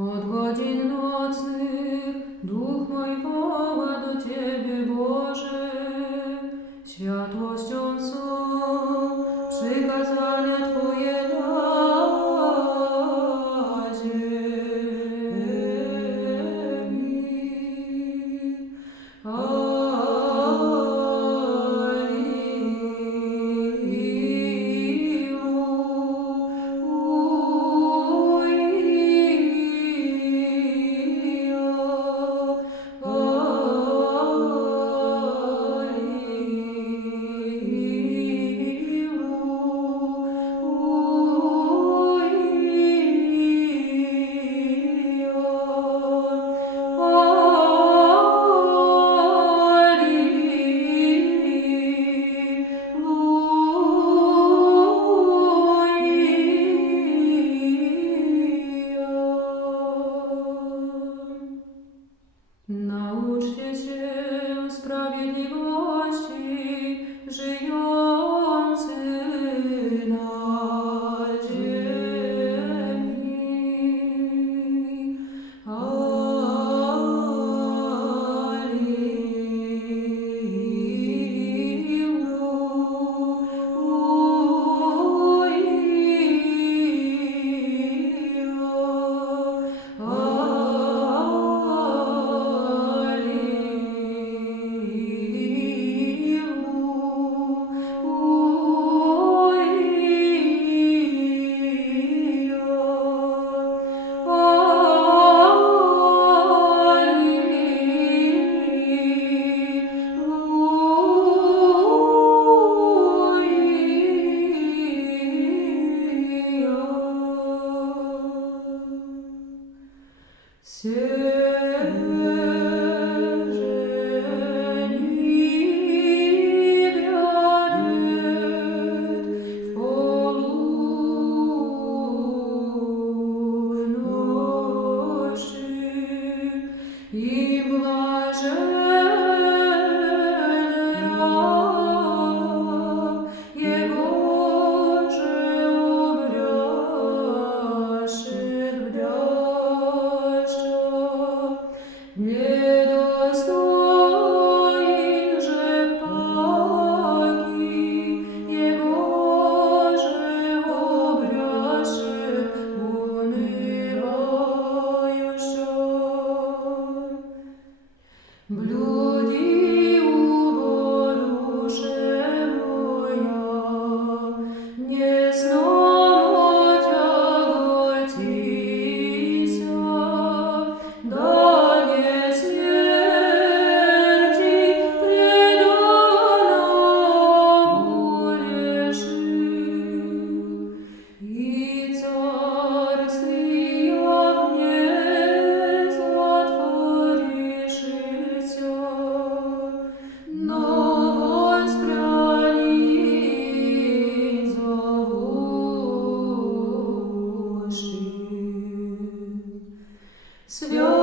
От годин ноцных дух мой воводу Тебе, Боже, святостью он... Nauczcie się sprawiedliwości, żyjąc. See. Sure. Блю. 塑料。